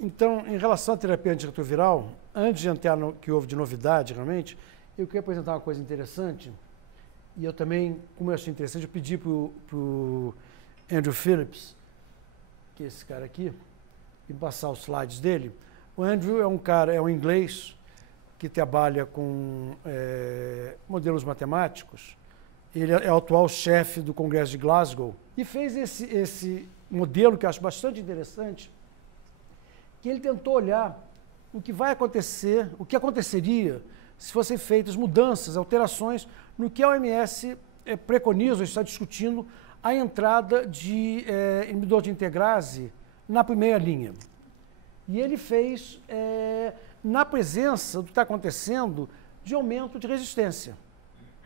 Então, em relação à terapia antirretroviral, antes de entrar no que houve de novidade, realmente, eu queria apresentar uma coisa interessante. E eu também, como eu achei interessante, eu pedi para o Andrew Phillips, que é esse cara aqui, e passar os slides dele. O Andrew é um inglês que trabalha com modelos matemáticos. Ele é o atual chefe do Congresso de Glasgow e fez esse modelo que eu acho bastante interessante, que ele tentou olhar o que vai acontecer, o que aconteceria se fossem feitas mudanças, alterações no que a OMS preconiza, está discutindo a entrada de inibidor de integrase na primeira linha. E ele fez, na presença do que está acontecendo, de aumento de resistência.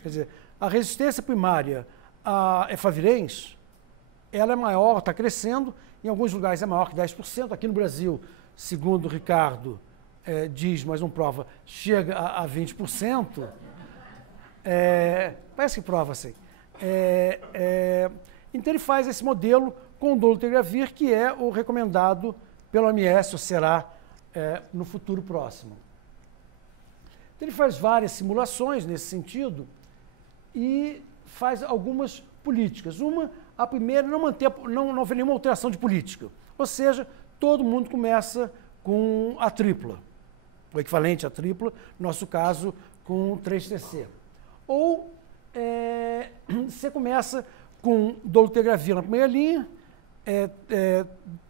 Quer dizer, a resistência primária a efavirenz, ela é maior, está crescendo, em alguns lugares é maior que 10%, aqui no Brasil, segundo o Ricardo diz, mas não prova, chega a 20%. Parece que prova, assim. Então ele faz esse modelo com o dolutegravir, que é o recomendado pela OMS, ou será no futuro próximo. Então ele faz várias simulações nesse sentido e faz algumas políticas. A primeira, não houve nenhuma alteração de política. Ou seja, todo mundo começa com a tripla, o equivalente à tripla, no nosso caso, com 3TC. Ou você começa com dolutegravir na primeira linha,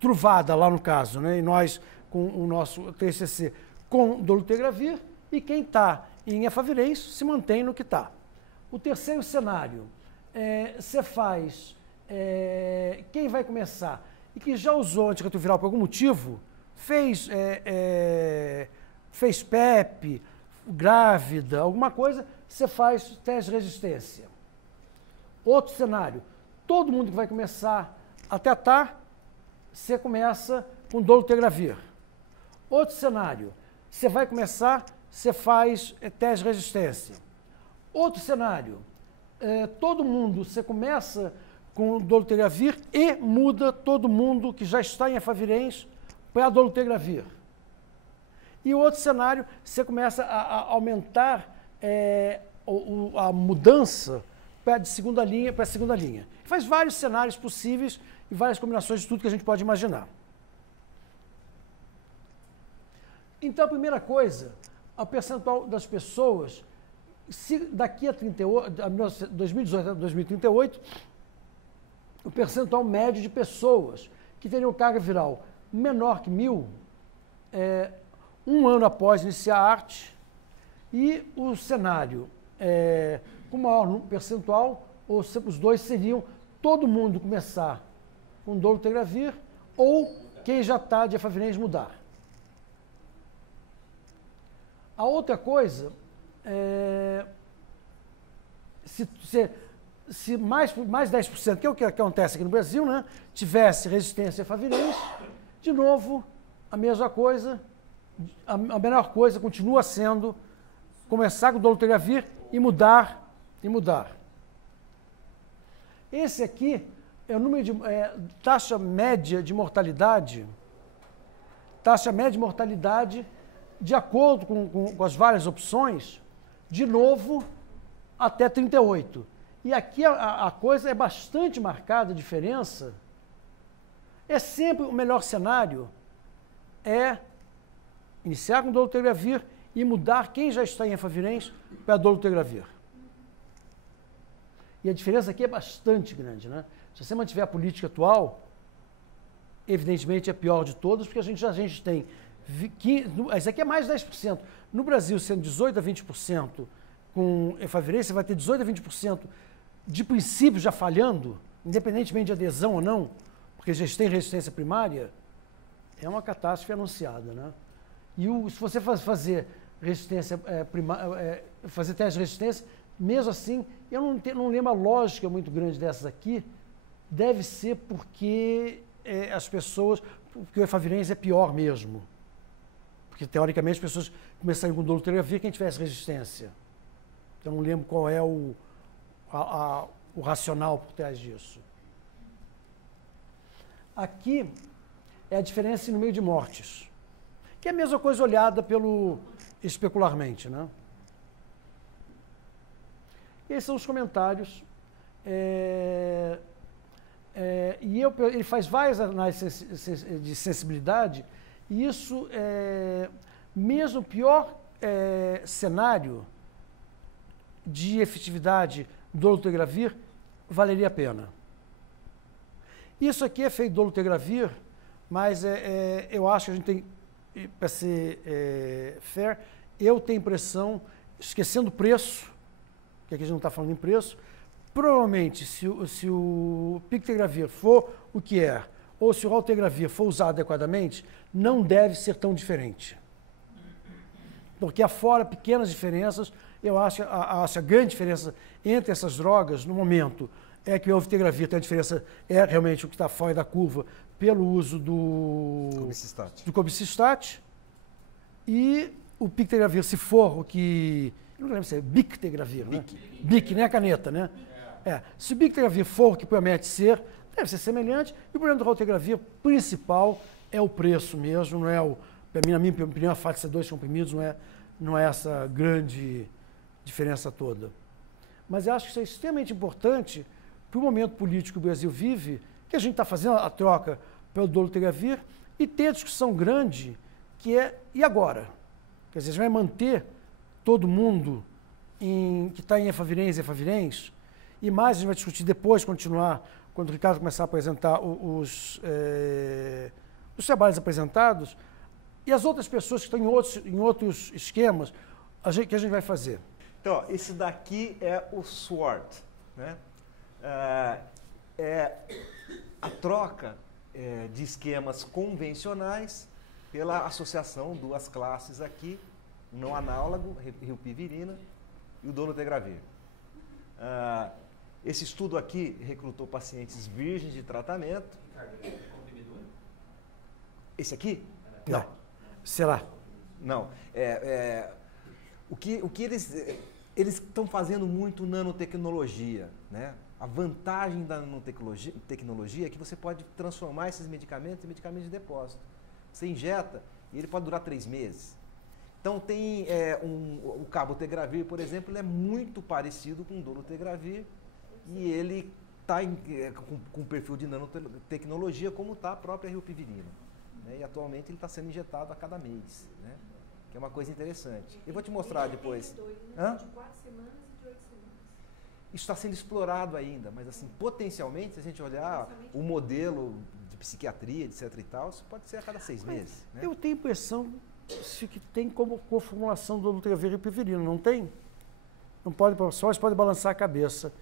truvada lá no caso, né? E nós com o nosso 3CC com dolutegravir, e quem está em efavirenz se mantém no que está. O terceiro cenário, você faz, quem vai começar e que já usou antirretroviral por algum motivo, fez PEP, grávida, alguma coisa, você faz teste de resistência. Outro cenário, todo mundo que vai começar a tratar, você começa com dolutegravir. Outro cenário, você vai começar, você faz teste de resistência. Outro cenário, todo mundo, você começa com dolutegravir e muda todo mundo que já está em efavirenz para dolutegravir. E o outro cenário, você começa a aumentar a mudança de segunda linha para segunda linha. Faz vários cenários possíveis e várias combinações de tudo que a gente pode imaginar. Então, a primeira coisa, o percentual das pessoas, se daqui a 2018 a 2038, o percentual médio de pessoas que teriam carga viral menor que 1.000, um ano após iniciar a arte, e o cenário com maior percentual, os dois seriam todo mundo começar com dolutegravir ou quem já está de efavirenz mudar. A outra coisa, se mais 10%, que é o que acontece aqui no Brasil, né, tivesse resistência a efavirenz, de novo, a mesma coisa, a menor coisa continua sendo começar com dolutegravir e mudar. Esse aqui é o número de taxa média de mortalidade. Taxa média de mortalidade de acordo com as várias opções, de novo, até 38. E aqui a coisa é bastante marcada, a diferença. É sempre o melhor cenário, iniciar com dolutegravir e mudar quem já está em efavirenz para dolutegravir. E a diferença aqui é bastante grande, né? Se você mantiver a política atual, evidentemente é a pior de todas, porque a gente tem... Isso aqui é mais de 10%. No Brasil, sendo 18% a 20% com efavirenz, você vai ter 18% a 20% de princípio já falhando, independentemente de adesão ou não, porque já tem resistência primária, é uma catástrofe anunciada, né? E se você fazer resistência fazer teste de resistência, mesmo assim, eu não lembro a lógica muito grande dessas aqui, deve ser porque porque o efavirenz é pior mesmo. Porque, teoricamente, as pessoas começariam com dolutegravir quem tivesse resistência. Então, não lembro qual é o racional por trás disso. Aqui é a diferença no meio de mortes. que é a mesma coisa olhada pelo especularmente, né? E esses são os comentários. Ele faz várias análises de sensibilidade, e isso, mesmo o pior cenário de efetividade do dolutegravir, valeria a pena. Isso aqui é feito do dolutegravir, mas eu acho que a gente tem, para ser fair, eu tenho impressão, esquecendo o preço, que aqui a gente não está falando em preço, provavelmente, se o pictegravir for o que é, ou se o raltegravir for usado adequadamente, não deve ser tão diferente. Porque afora pequenas diferenças, eu acho a grande diferença entre essas drogas, no momento, é que o alvitegravir tem a diferença, é realmente o que está fora da curva, pelo uso do cobicistat, e o pictegravir, se for o que... Eu não lembro se é bictegravir, né? Bic, nem a caneta, né? Se o bictegravir for o que promete ser, deve ser semelhante, e o problema do raltegravir principal é o preço mesmo, não é na minha opinião, a fato de ser 2 comprimidos não é essa grande diferença toda. Mas eu acho que isso é extremamente importante para o momento político que o Brasil vive, que a gente está fazendo a troca pelo dolutegravir, e ter a discussão grande que é, e agora? Quer dizer, a gente vai manter todo mundo que está em efavirenz, e mais a gente vai discutir depois, continuar, quando o Ricardo começar a apresentar os trabalhos apresentados, e as outras pessoas que estão em outros esquemas, que a gente vai fazer. Então, ó, esse daqui é o SWORD, né? A troca de esquemas convencionais pela associação duas classes aqui, não análogo, rilpivirina, e o dolutegravir. Esse estudo aqui recrutou pacientes virgens de tratamento. Esse aqui? Não. Será? Não. O que eles estão fazendo muito nanotecnologia, né? A vantagem da nanotecnologia é que você pode transformar esses medicamentos em medicamentos de depósito. Você injeta e ele pode durar 3 meses. Então tem o cabotegravir, por exemplo, ele é muito parecido com o dolutegravir e ele está com um perfil de nanotecnologia como está a própria rilpivirina. Né? E atualmente ele está sendo injetado a cada mês, né? Que é uma coisa interessante. Eu vou te mostrar depois. Hã? De 4 semanas e de 8 semanas. Isso está sendo explorado ainda, mas assim, potencialmente, se a gente olhar o modelo de psiquiatria, etc e tal, isso pode ser a cada 6 meses. Né? Eu tenho a impressão que tem como conformulação do dolutegravir e rilpivirina, não tem? Não pode, só pode balançar a cabeça.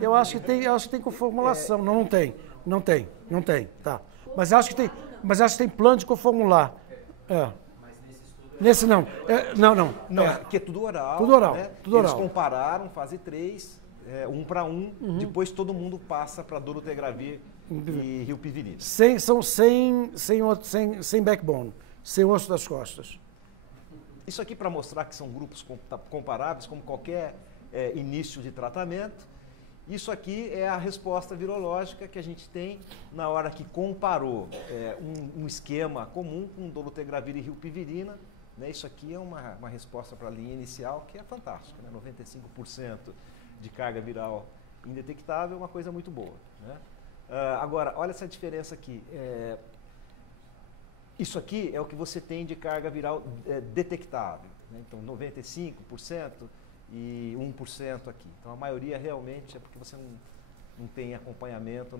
Eu acho que tem conformulação. Não tem, tá. Mas acho que tem plano de conformular. Nesse não. Não. Porque é tudo oral. Tudo oral. Né? Tudo oral. Eles compararam, fase 3, 1 para 1, depois todo mundo passa para dolutegravir e rilpivirina. Sem backbone, sem osso das costas. Isso aqui para mostrar que são grupos comparáveis, como qualquer início de tratamento. Isso aqui é a resposta virológica que a gente tem na hora que comparou um esquema comum com dolutegravir e rilpivirina. Né? Isso aqui é uma resposta para a linha inicial que é fantástica. Né? 95% de carga viral indetectável é uma coisa muito boa. Né? Agora, olha essa diferença aqui. Isso aqui é o que você tem de carga viral detectável. Né? Então, 95%. E 1% aqui. Então a maioria realmente é porque você não tem acompanhamento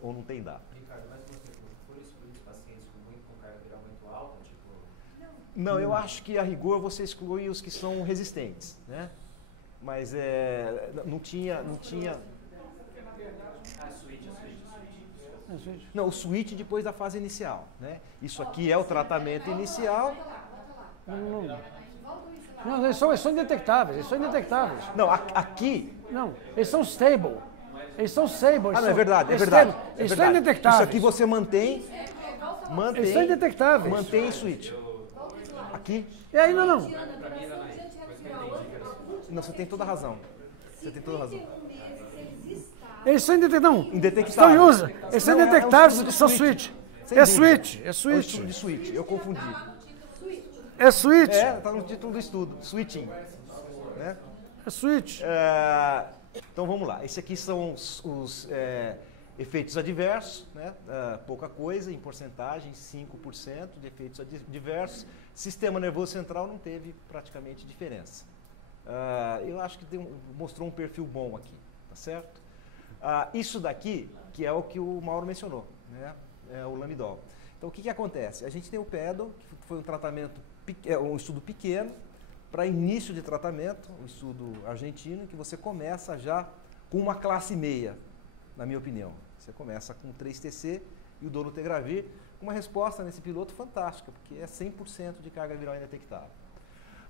ou não tem dado. Ricardo, mas você foram excluídos pacientes com carga viral muito alta? Tipo... Não, eu acho que a rigor você exclui os que são resistentes, né? Mas não tinha... Não, o switch depois da fase inicial, né? Isso aqui é o tratamento inicial. Não, eles são indetectáveis, Não, aqui... Não, eles são stable. Eles são stable. Não, é verdade. Eles são indetectáveis. Isso aqui você mantém... Eles são indetectáveis. Mantém o switch. Aqui... E aí, não. Não, você tem toda a razão. Eles são indetectáveis. Estão em uso. Eles são indetectáveis, são switch. É switch. É o estudo de switch, eu confundi. É switch? Está no título do estudo, switching. Né? É switch. Então vamos lá. Esse aqui são os efeitos adversos, né? Pouca coisa, em porcentagem, 5% de efeitos adversos. Sistema nervoso central não teve praticamente diferença. Eu acho que mostrou um perfil bom aqui, tá certo? Isso daqui, que é o que o Mauro mencionou, né? É o Lamidol. Então o que acontece? A gente tem o PEDO, que foi um tratamento, um estudo pequeno, para início de tratamento, um estudo argentino, que você começa já com uma classe meia, na minha opinião. Você começa com 3TC e o dolutegravir, com uma resposta nesse piloto fantástica, porque é 100% de carga viral indetectável.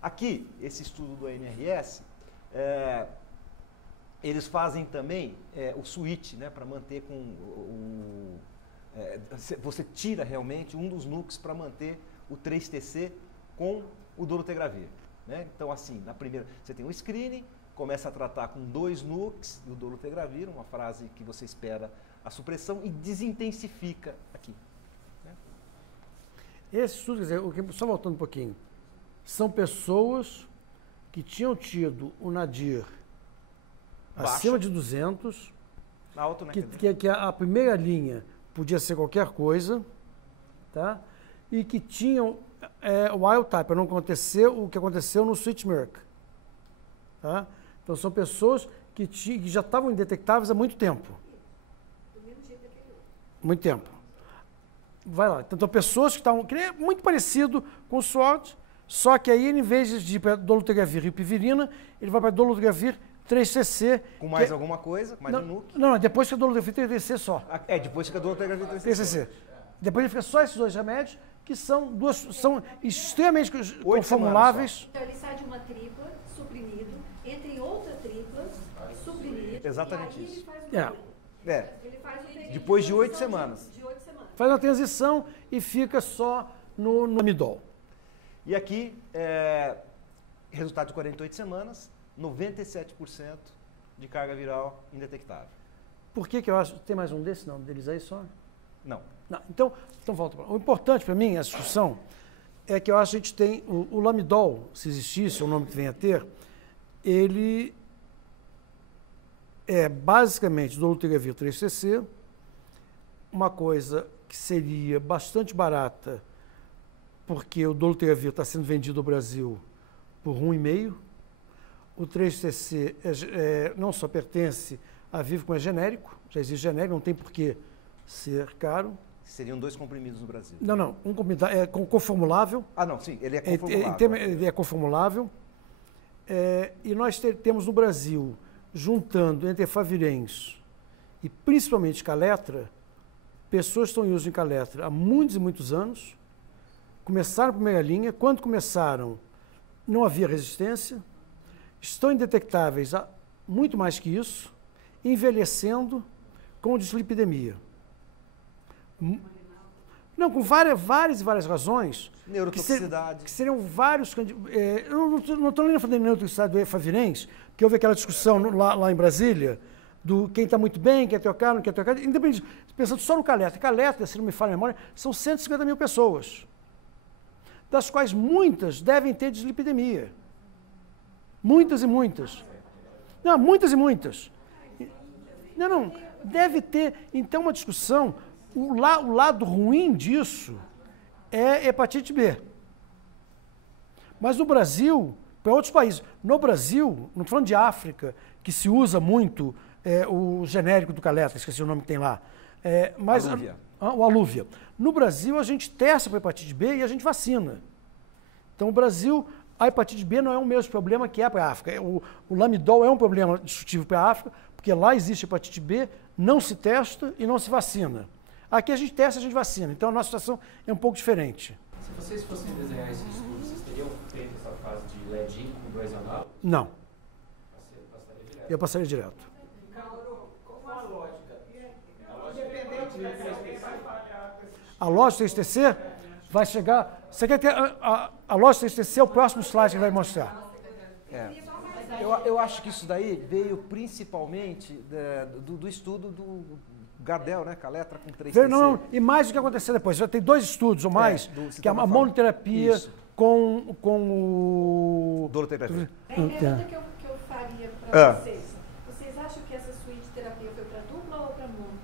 Aqui, esse estudo do ANRS, eles fazem também o switch, né, para manter com você tira realmente um dos NUCs para manter o 3TC com o dolutegravir. Né? Então, assim, na primeira, você tem um screening, começa a tratar com 2 NUCs do dolutegravir, uma frase que você espera a supressão e desintensifica aqui. Né? Esse estudo, quer dizer, só voltando um pouquinho, são pessoas que tinham tido o nadir baixo, acima de 200, alto, né? que a primeira linha podia ser qualquer coisa, tá? E que tinham wild type, para não acontecer o que aconteceu no switch Merck. Tá? Então são pessoas que já estavam indetectáveis há muito tempo. Muito tempo. Vai lá. Então, pessoas que estavam... Que é muito parecido com o SWOT, só que aí, em vez de ir para dolutegravir e pivirina, ele vai para dolutegravir 3CC. Com mais alguma coisa? Mais um NUC? Não, depois fica dolutegravir 3CC só. Depois fica dolutegravir 3CC. Depois ele fica só esses 2 remédios, que são extremamente conformuláveis. Então, ele sai de uma tripla, suprimido, entra em outra tripla, suprimido. Exatamente e aí isso. Ele faz o Ele faz o depois de 8 semanas. Faz uma transição e fica só no Lamidol. E aqui, resultado de 48 semanas, 97% de carga viral indetectável. Por que eu acho... Tem mais um desse? Não, deles aí só? Não. Então volta. O importante para mim, essa discussão, é que eu acho que a gente tem... O Lamidol, se existisse, o nome que vem a ter, ele é basicamente dolutegravir 3CC, uma coisa que seria bastante barata, porque o dolutegravir está sendo vendido no Brasil por 1,5. O 3CC não só pertence a Vivo, como é genérico, já existe genérico, não tem por que ser caro. Seriam 2 comprimidos no Brasil. Não, um comprimido é conformulável. Não, sim, ele é conformulável. Ele é conformulável. E nós temos no Brasil, juntando entre efavirenz e principalmente Caletra, pessoas que estão em uso de Caletra há muitos e muitos anos, começaram a primeira linha, quando começaram não havia resistência, estão indetectáveis há muito mais que isso, envelhecendo com dislipidemia. Não, com várias razões. Neurotoxicidade. Que seriam vários... eu não estou nem falando de neurotoxicidade do efavirenz, porque houve aquela discussão lá em Brasília, do quem está muito bem, quer trocar, não quer trocar, independente, pensando só no Caletra. Caletra, se não me falha a memória, são 150 mil pessoas, das quais muitas devem ter dislipidemia. Muitas e muitas. Não, muitas e muitas. Não, deve ter, então, uma discussão. O lado ruim disso é hepatite B. Mas no Brasil, para outros países, no Brasil, não estou falando de África, que se usa muito o genérico do Caletra, esqueci o nome que tem lá. Mas Alúvia. O Alúvia. No Brasil, a gente testa para hepatite B e a gente vacina. Então, o Brasil, a hepatite B não é o mesmo problema que é para a África. O Lamidol é um problema discutível para a África, porque lá existe hepatite B, não se testa e não se vacina. Aqui a gente testa e a gente vacina. Então, a nossa situação é um pouco diferente. Se vocês fossem desenhar esse estudo, vocês teriam feito essa fase de LED-in com 2 análogos? Não. Passaria direto? Eu passaria direto. Qual a lógica? A lógica do 3TC vai chegar... Você quer ter... A lógica do 3TC é o próximo slide que vai mostrar. Eu acho que isso daí veio principalmente do estudo do Gardel, né? Caletra com 3TC. Não, e mais do que aconteceu depois. Já tem 2 estudos ou mais, que é a monoterapia com o... Dolotegravir. A pergunta que eu faria para vocês. Vocês acham que essa suíte terapia foi para dupla ou para mono?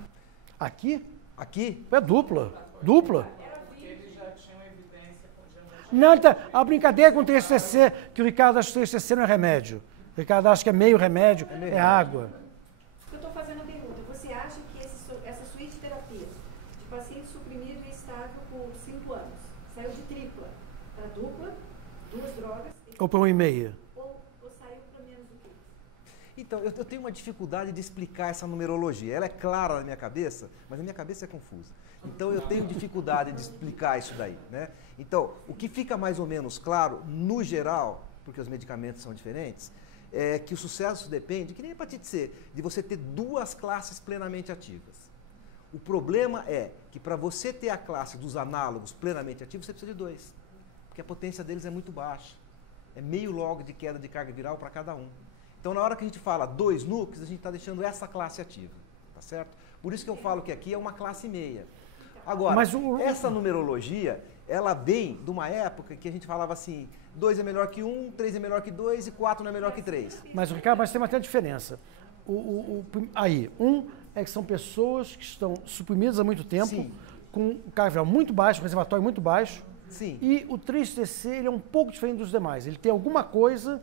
Aqui? Aqui? É dupla. Dupla. Não, então, a brincadeira com o 3CC, que o Ricardo acha que o 3CC não é remédio. O Ricardo acha que é meio remédio, é água. Eu estou fazendo a pergunta. Você acha que essa suíte terapia de paciente suprimido e estável por 5 anos saiu de tripla para dupla, 2 drogas? Ou para 1,5? Ou saiu para menos do que isso? Então, eu tenho uma dificuldade de explicar essa numerologia. Ela é clara na minha cabeça, mas a minha cabeça é confusa. Então, eu tenho dificuldade de explicar isso daí, né? Então, o que fica mais ou menos claro, no geral, porque os medicamentos são diferentes, é que o sucesso depende, que nem a hepatite C, de você ter 2 classes plenamente ativas. O problema é que para você ter a classe dos análogos plenamente ativos, você precisa de 2, porque a potência deles é muito baixa. É meio log de queda de carga viral para cada um. Então, na hora que a gente fala 2 núcleos, a gente está deixando essa classe ativa, tá certo? Por isso que eu falo que aqui é uma classe meia. Agora, essa numerologia, ela vem de uma época que a gente falava assim, 2 é melhor que 1, 3 é melhor que 2 e 4 não é melhor que 3. Mas, Ricardo, tem uma diferença. É que são pessoas que estão suprimidas há muito tempo, Sim. com o carga viral muito baixo, o reservatório muito baixo. Sim. E o 3CC ele é um pouco diferente dos demais. Ele tem alguma coisa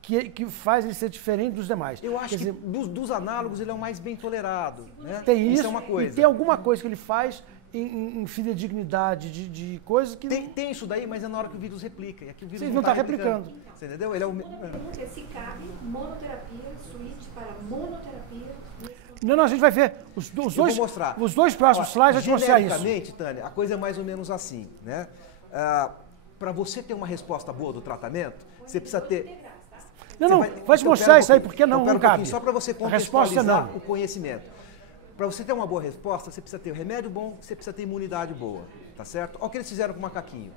que faz ele ser diferente dos demais. Eu acho que dos análogos ele é o mais bem tolerado. Né? Tem isso, é uma coisa. E tem alguma coisa que ele faz em fidedignidade de coisas que... Tem isso daí, mas é na hora que o vírus replica. E aqui o vírus não está replicando. Você entendeu? Ele é o... A pergunta é se cabe monoterapia, suíte para monoterapia. Não, a gente vai ver. Os Eu vou mostrar. Os 2 próximos slides vai te mostrar isso. Genericamente, Tânia, a coisa é mais ou menos assim, né? Para você ter uma resposta boa do tratamento, você precisa ter... Vai te mostrar isso aí, porque não cabe. Só para você contextualizar o conhecimento. Para você ter uma boa resposta, você precisa ter um remédio bom, você precisa ter imunidade boa, tá certo? Olha o que eles fizeram com o macaquinho,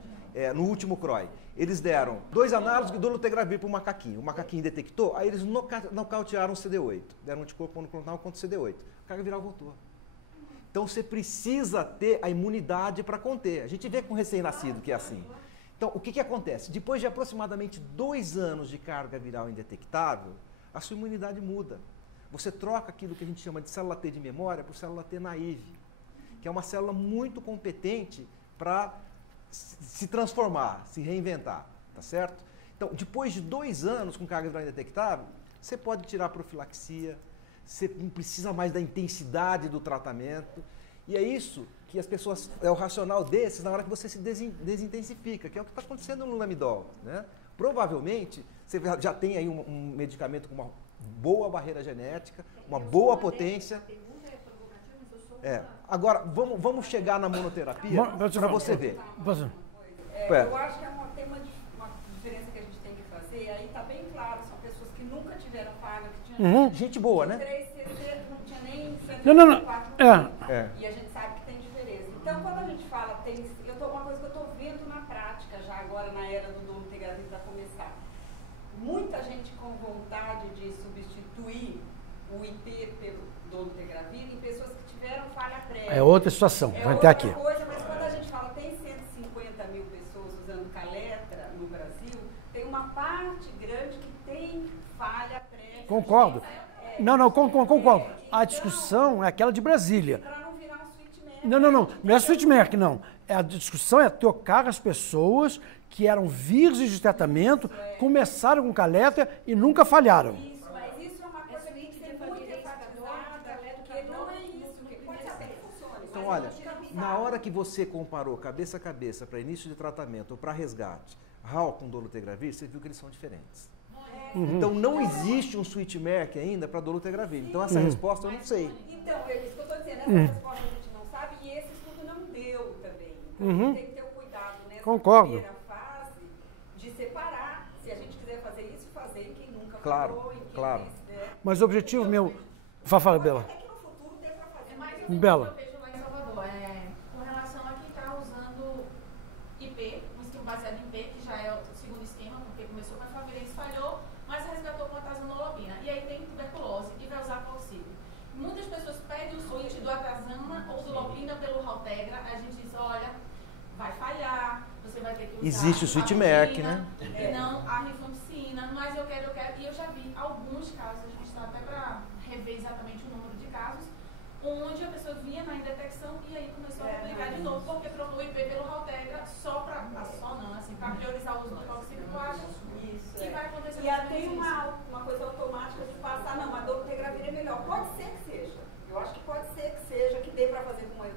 no último CROI. Eles deram 2 análogos de dolutegravir para o macaquinho. O macaquinho detectou, aí eles nocautearam o CD8. Deram um anticorpo monoclonal contra o CD8. A carga viral voltou. Então você precisa ter a imunidade para conter. A gente vê com recém-nascido que é assim. Então, o que acontece? Depois de aproximadamente 2 anos de carga viral indetectável, a sua imunidade muda. Você troca aquilo que a gente chama de célula T de memória por célula T naive, que é uma célula muito competente para se transformar, se reinventar, tá certo? Então, depois de 2 anos com carga viral indetectável, você pode tirar a profilaxia, você não precisa mais da intensidade do tratamento, e é isso que as pessoas, é o racional desses na hora que você se desintensifica, que é o que está acontecendo no Lamidol, né? Provavelmente, você já tem aí um medicamento com uma boa barreira genética, uma boa potência. Agora, vamos chegar na monoterapia para você ver. Eu acho que tem uma diferença que a gente tem que fazer, aí está bem claro, são pessoas que nunca tiveram falha, que tinham gente boa, né? 3CC, não tinha nem 104. E a gente sabe que tem diferença. Então, quando a gente fala, uma coisa que eu estou vendo na prática já agora, na era do dolutegravir para começar. Muita gente com vontade de substituir o IP pelo dolutegravir em pessoas que tiveram falha prévia. É outra situação, vai ter aqui. Coisa, mas quando a gente fala tem 150 mil pessoas usando Caletra no Brasil, tem uma parte grande que tem falha prévia. Concordo. Concordo. A discussão é aquela de Brasília. Para não virar um switchmerk. Não é switchmerk, não. A discussão é trocar as pessoas que eram virgens de tratamento, começaram com Caletra e nunca falharam. Isso, mas isso é uma coisa que tem que ser muito enfatizada, porque não é isso, que pode ser que funcione. Então, olha, na hora que você comparou cabeça a cabeça para início de tratamento ou para resgate, RAL com dolutegravir, você viu que eles são diferentes. Então, não existe um switchmerk ainda para dolutegravir. Então, essa resposta eu não sei. Então, é isso que eu estou dizendo. Essa resposta a gente não sabe e esse estudo não deu também. Então, tem que ter o cuidado nessa primeira fase de separar. Se a gente quiser fazer isso, fazer em quem nunca falou. Claro. Mas o objetivo meu... Fala, Bela. É que no futuro tem para fazer mais. Bela. Eu vejo lá em Salvador, com relação a quem está usando IP, um esquema baseado em IP, que já é o segundo esquema, porque começou com a Favirenz, falhou, mas resgatou com a tazonolopina. E aí tem tuberculose e vai usar Clocida. Muitas pessoas pedem o switch do atazana ou do lopina pelo Haltegra, a gente diz, olha, vai falhar, você vai ter que usar existe o Sweet Merck, né? E não a rifampicina, mas eu quero, e eu já vi alguns casos, a gente está até para rever exatamente o número de casos, onde a pessoa vinha na indetecção e aí começou a aplicar de novo, porque trocou o IP pelo Raltegra para priorizar o uso do oxiciclado. Isso, E vai acontecer. E tem uma coisa automática de passar, não, a dolutegravir é melhor. Pode ser que seja. Eu acho que pode ser que seja, que dê para fazer com uma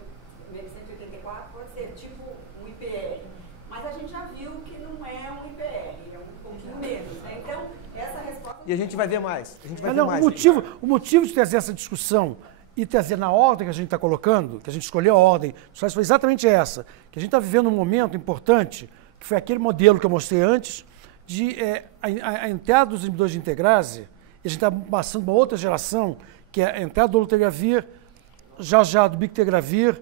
M184, pode ser tipo um IPR. Mas a gente já viu que não é um IPR, é um pouquinho menos, né? Então, essa resposta... E a gente vai ver mais. A gente vai ver Não, mais. o motivo de trazer essa discussão e trazer na ordem que a gente está colocando, que a gente escolheu a ordem, foi exatamente essa, que a gente está vivendo um momento importante, que foi aquele modelo que eu mostrei antes, de a entrada dos inibidores de integrase, e a gente está passando uma outra geração, que é a entrada do dolutegravir, já do bictegravir,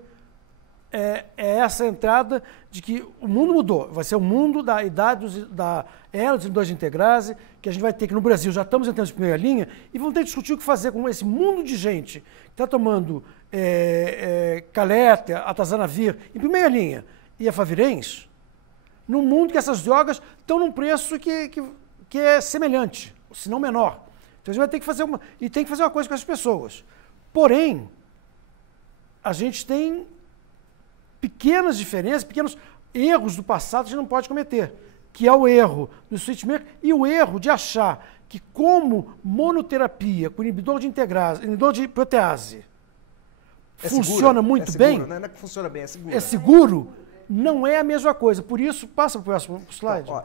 é essa entrada de que o mundo mudou. Vai ser o mundo da idade da era dos inibidores de integrase, que a gente vai ter que no Brasil já estamos entrando de primeira linha e vamos ter que discutir o que fazer com esse mundo de gente que está tomando Caleta, Atazanavir em primeira linha e Efavirenz, num mundo que essas drogas estão num preço que é semelhante, se não menor. Então a gente vai ter que fazer uma coisa com essas pessoas. Porém, a gente tem pequenas diferenças, pequenos erros do passado que a gente não pode cometer, que é o erro do Sweet Merck e o erro de achar que como monoterapia com inibidor de integrase, inibidor de protease, funciona muito bem. Não é que funciona bem, é seguro. É seguro, não é a mesma coisa. Por isso, passa para o próximo slide. Então,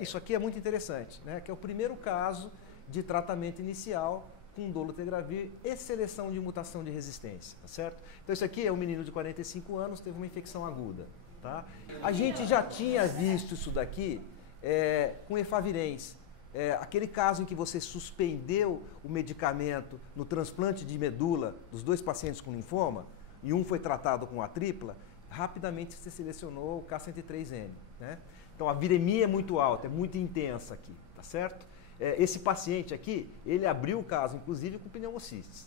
isso aqui é muito interessante, né? Que é o primeiro caso de tratamento inicial com dolutegravir e seleção de mutação de resistência, tá certo? Então isso aqui é um menino de 45 anos, teve uma infecção aguda, tá? A gente já tinha visto isso daqui com Efavirenz. Aquele caso em que você suspendeu o medicamento no transplante de medula dos 2 pacientes com linfoma, e um foi tratado com a tripla, rapidamente você selecionou o K103N, né? Então a viremia é muito alta, é muito intensa aqui, tá certo? Esse paciente aqui, ele abriu o caso, inclusive com pneumocistis.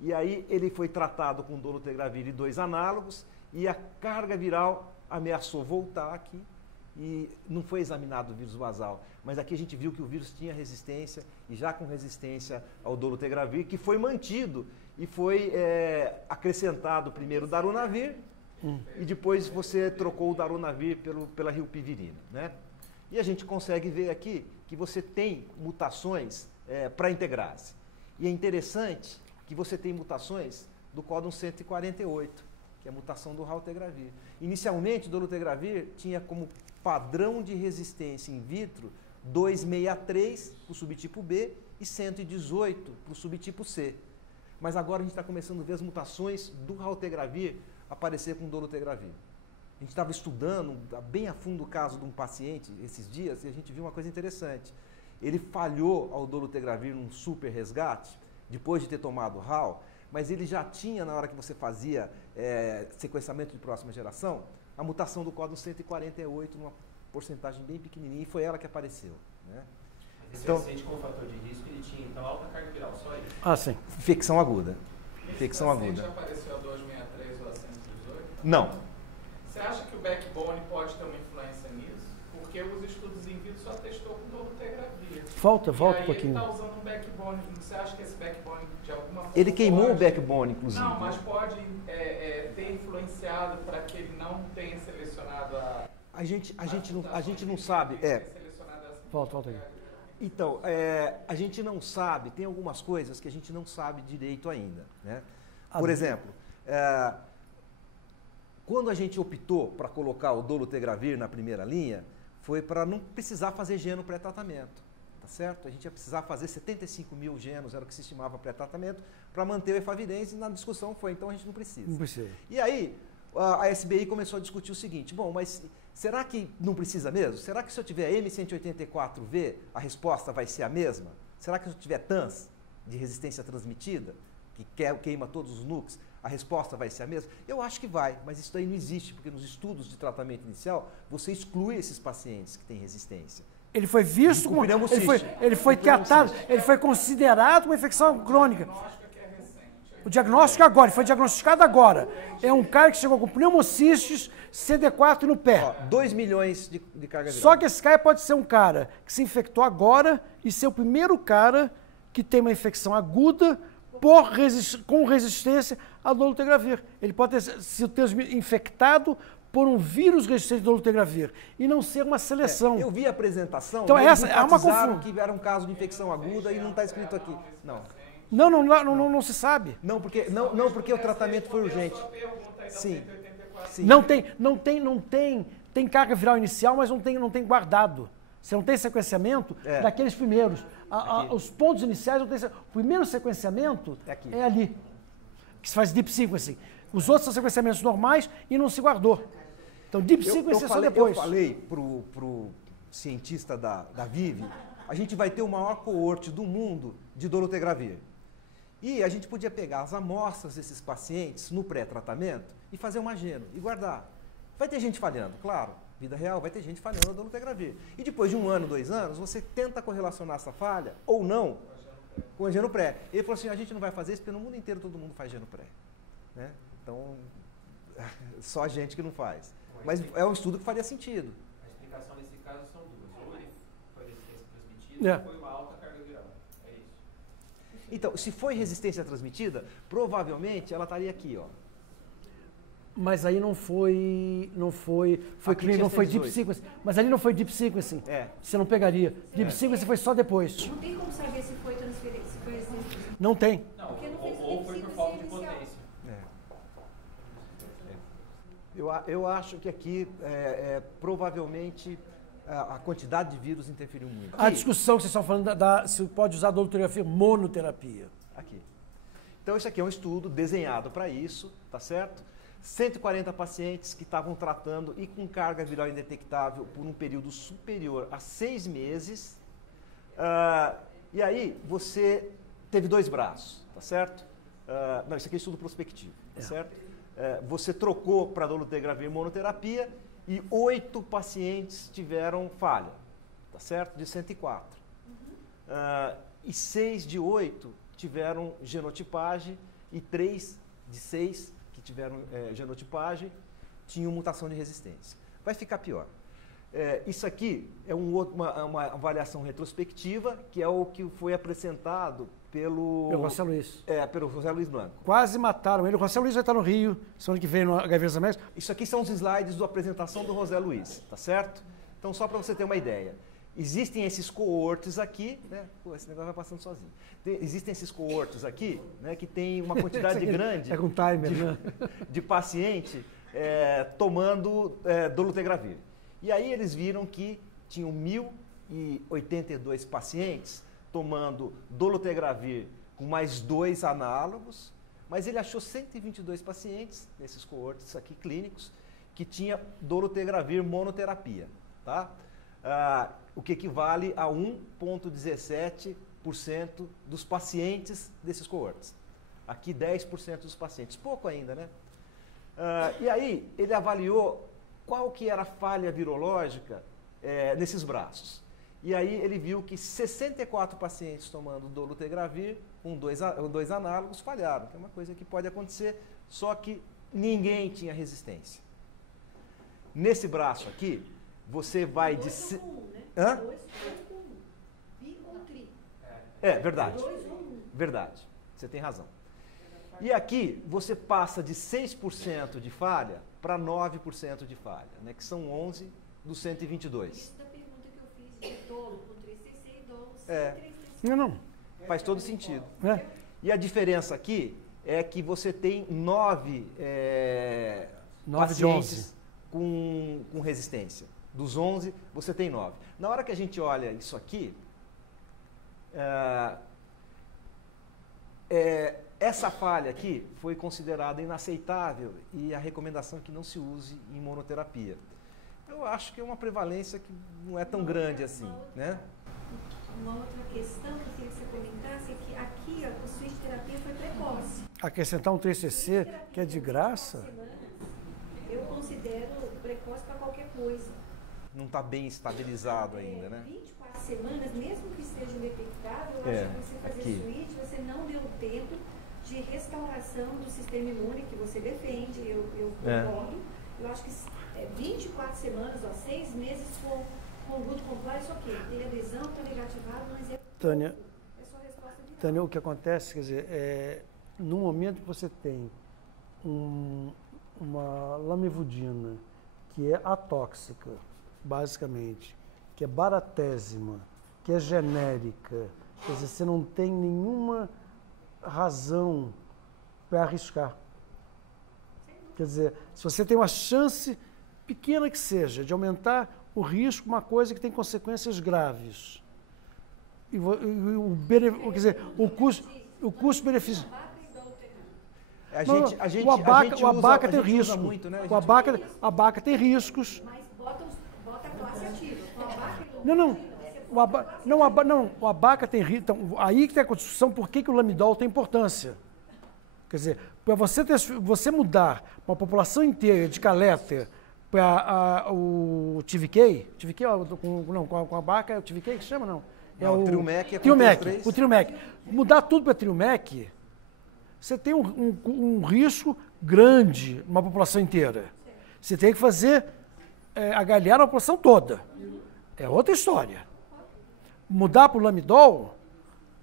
E aí ele foi tratado com dolutegravir e 2 análogos, e a carga viral ameaçou voltar aqui, e não foi examinado o vírus basal. Mas aqui a gente viu que o vírus tinha resistência, e já com resistência ao dolutegravir, que foi mantido, e foi acrescentado primeiro o darunavir, e depois você trocou o darunavir pela rilpivirina, né? E a gente consegue ver aqui que você tem mutações para integrase. E é interessante que você tem mutações do códon 148, que é a mutação do raltegravir. Inicialmente, o dolutegravir tinha como padrão de resistência in vitro 263 para o subtipo B e 118 para o subtipo C. Mas agora a gente está começando a ver as mutações do raltegravir aparecer com dolutegravir. A gente estava estudando bem a fundo o caso de um paciente esses dias e a gente viu uma coisa interessante. Ele falhou ao dolutegravir num super resgate, depois de ter tomado RAL, mas ele já tinha, na hora que você fazia sequenciamento de próxima geração, a mutação do códon 148 numa porcentagem bem pequenininha e foi ela que apareceu, né? Esse paciente com fator de risco, ele tinha então alta carga viral, só isso? Ah, sim. Infecção aguda. Infecção aguda. Já apareceu a 263 ou a 118? Não. Você acha que o backbone pode ter uma influência nisso? Porque os estudos in vitro só testou com dolutegravir. Volta um pouquinho. Ele está usando um backbone. Você acha que esse backbone de alguma forma ele queimou o backbone, inclusive. Não, mas pode ter influenciado para que ele não tenha selecionado a... A gente não sabe. Volta aí. Então, a gente não sabe, tem algumas coisas que a gente não sabe direito ainda, né? Por exemplo, quando a gente optou para colocar o dolutegravir na primeira linha, foi para não precisar fazer geno pré-tratamento, tá certo? A gente ia precisar fazer 75 mil genos, era o que se estimava pré-tratamento, para manter o Efavirenz, e na discussão foi, então a gente não precisa. Não precisa. E aí, a SBI começou a discutir o seguinte, bom, mas será que não precisa mesmo? Será que se eu tiver M184V, a resposta vai ser a mesma? Será que se eu tiver TANS, de resistência transmitida, que queima todos os NUCs, a resposta vai ser a mesma? Eu acho que vai, mas isso daí não existe, porque nos estudos de tratamento inicial, você exclui esses pacientes que têm resistência. Ele foi visto como... Ele foi tratado, ele foi considerado uma infecção crônica. O diagnóstico é que é recente. O diagnóstico é agora, ele foi diagnosticado agora. É um cara que chegou com pneumocistis, CD4 no pé. Ó, 2 milhões de carga viral. Só que esse cara pode ser um cara que se infectou agora e ser o primeiro cara que tem uma infecção aguda com resistência a dolutegravir. Ele pode ter sido infectado por um vírus resistente a dolutegravir e não ser uma seleção. Eu vi a apresentação, então, eles essa é uma confusão. que era um caso de infecção aguda e não está escrito aqui. Não se sabe. Não, porque o tratamento foi urgente. Sim. Tem carga viral inicial, mas não tem guardado. Você não tem sequenciamento daqueles primeiros. Os pontos iniciais não tem. O primeiro sequenciamento é ali, que se faz deep sequencing. Os outros são sequenciamentos normais e não se guardou. Então, deep sequencing é só depois. Eu falei pro cientista da Vive, a gente vai ter o maior coorte do mundo de dolutegravir. E a gente podia pegar as amostras desses pacientes no pré-tratamento e fazer uma geno e guardar. Vai ter gente falhando, claro. Vida real, vai ter gente falhando a dolutegravir. E depois de 1 ano, 2 anos, você tenta correlacionar essa falha, ou não, com a geno pré. Ele falou assim, a gente não vai fazer isso porque no mundo inteiro todo mundo faz geno pré. Né? Então, só a gente que não faz. Mas é um estudo que faria sentido. A explicação nesse caso são duas. Ou ele foi resistência transmitida, ou foi uma alta carga viral. É isso. Então, se foi resistência transmitida, provavelmente ela estaria aqui, ó. Mas aí não foi clínico, não foi deep sequencing. Mas ali não foi deep sequencing. Você não pegaria. Deep sequencing foi só depois. Não tem como saber se foi transferência, se foi resistência. Não tem. Não, ou foi por falta de potência. Eu acho que aqui provavelmente a quantidade de vírus interferiu muito. A discussão que vocês estão falando se pode usar dolutegravir monoterapia. Aqui. Então, isso aqui é um estudo desenhado para isso, tá certo? 140 pacientes que estavam tratando e com carga viral indetectável por um período superior a 6 meses. E aí, você teve 2 braços, tá certo? Não, isso aqui é estudo prospectivo, tá certo? Você trocou para dolutegravir monoterapia e 8 pacientes tiveram falha, tá certo? De 104. E 6 de 8 tiveram genotipagem e 3 de 6 que tiveram genotipagem tinham mutação de resistência. Vai ficar pior. Isso aqui é uma avaliação retrospectiva, que é o que foi apresentado pelo José Luiz. Pelo José Luiz Blanco. Quase mataram ele. O José Luiz vai estar no Rio, semana que vem, no HV Américas. Isso aqui são os slides da apresentação do José Luiz, tá certo? Então, só para você ter uma ideia. Existem esses coortes aqui, né? Pô, esse negócio vai passando sozinho. Existem esses coortes aqui, né? Que tem uma quantidade grande com timer, de paciente tomando dolutegravir. E aí eles viram que tinham 1.082 pacientes tomando dolutegravir com mais 2 análogos, mas ele achou 122 pacientes, nesses coortes aqui clínicos, que tinha dolutegravir monoterapia, tá? O que equivale a 1,17% dos pacientes desses coortes. Aqui 10% dos pacientes, pouco ainda, né? E aí ele avaliou qual que era a falha virológica nesses braços. E aí ele viu que 64 pacientes tomando dolutegravir com 2 análogos falharam, que é uma coisa que pode acontecer, só que ninguém tinha resistência. Nesse braço aqui, você vai de... 2 ou 1, né? Hã? 2 ou 1. Bi ou tri. Verdade. 2 ou 1. Verdade. Você tem razão. E aqui você passa de 6% de falha para 9% de falha, né? Que são 11 dos 122. Isso da pergunta que eu fiz de dolo com 3TC e dolo sem 3TC. Não. Faz todo sentido. E a diferença aqui é que você tem 9 pacientes com resistência. Dos 11, você tem 9. Na hora que a gente olha isso aqui, essa falha aqui foi considerada inaceitável e a recomendação é que não se use em monoterapia. Eu acho que é uma prevalência que não é tão grande assim, né? Uma outra questão que eu queria que você comentasse é que aqui a switch terapia foi precoce. Acrescentar um 3CC que é de graça? Eu considero precoce para qualquer coisa. Não está bem estabilizado ainda, né? 24 semanas, mesmo que esteja detectável, eu acho que você fazer switch, você não deu tempo de restauração do sistema imune que você defende, eu concordo. Eu acho que 24 semanas, 6 meses com o Good Compliance, ok. Tem adesão, está negativado, mas Tânia, é sua resposta viral. Tânia, o que acontece, quer dizer, no momento que você tem uma lamivudina, que é atóxica, basicamente, que é baratésima, que é genérica, quer dizer, você não tem nenhuma razão para arriscar. Quer dizer, se você tem uma chance pequena que seja de aumentar o risco, uma coisa que tem consequências graves, quer dizer, o custo-benefício. O abaca tem risco. Muito, né? O abaca tem riscos. Mas bota a classe ativa. O abaca tem risco. Então, aí que tem a discussão por que o lamidol tem importância. Quer dizer, para você mudar uma população inteira de caléter para o TVK, com a abaca é o TVK que chama, não? É o Trilmec. O Trilmec. Mudar tudo para Trilmec, você tem um risco grande numa população inteira. Você tem que fazer agalhar a população toda. É outra história. Mudar para o lamidol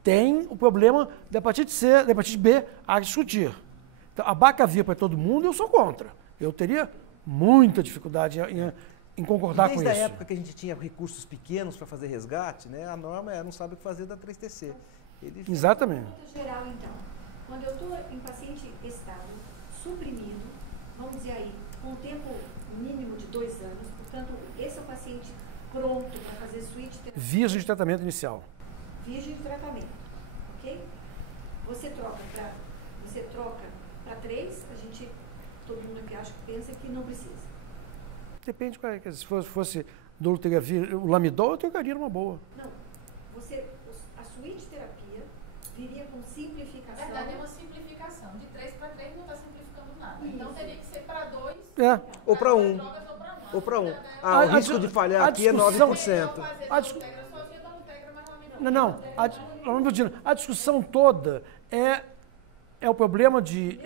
tem o problema da hepatite C, da hepatite B a discutir. Então, a Bacavir para todo mundo, eu sou contra. Eu teria muita dificuldade em concordar com isso. Desde a época que a gente tinha recursos pequenos para fazer resgate, né, a norma não sabe o que fazer da 3TC. Exatamente. Geral, então, quando eu estou em paciente estável, suprimido, vamos dizer aí, com um tempo mínimo de 2 anos, portanto, esse é o paciente pronto para fazer switch terapia. Virgem de tratamento inicial. Virgem de tratamento, ok? Você troca para 3, todo mundo aqui acha que pensa que não precisa. Depende, se fosse dolutegravir, o lamidol, eu trocaria numa boa. Não, a switch terapia viria com simplificação. Na verdade, é uma simplificação. De 3 para 3 não está simplificando nada. Isso. Então teria que ser para 2. Ou para 1. Ou para 1. O risco de falhar aqui é 9%. A discussão toda é o problema de...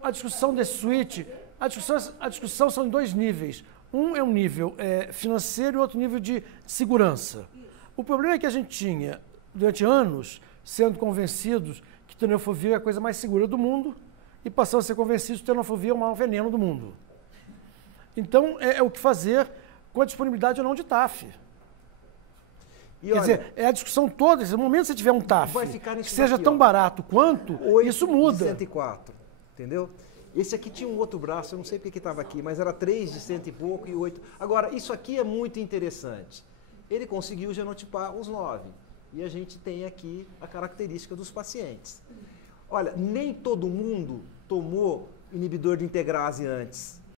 a discussão desse switch, a discussão são em 2 níveis. Um é um nível financeiro e outro nível de segurança. O problema é que a gente tinha, durante anos, sendo convencidos que tenofovir é a coisa mais segura do mundo e passamos a ser convencidos que tenofovir é o maior veneno do mundo. Então, é o que fazer com a disponibilidade ou não de TAF. Quer dizer, é a discussão toda, no momento que você tiver um TAF que seja tão barato quanto, isso muda. 104, entendeu? Esse aqui tinha um outro braço, eu não sei porque que estava aqui, mas era 3 de 100 e pouco e 8. Agora, isso aqui é muito interessante. Ele conseguiu genotipar os 9. E a gente tem aqui a característica dos pacientes. Olha, nem todo mundo tomou inibidor de integrase antes.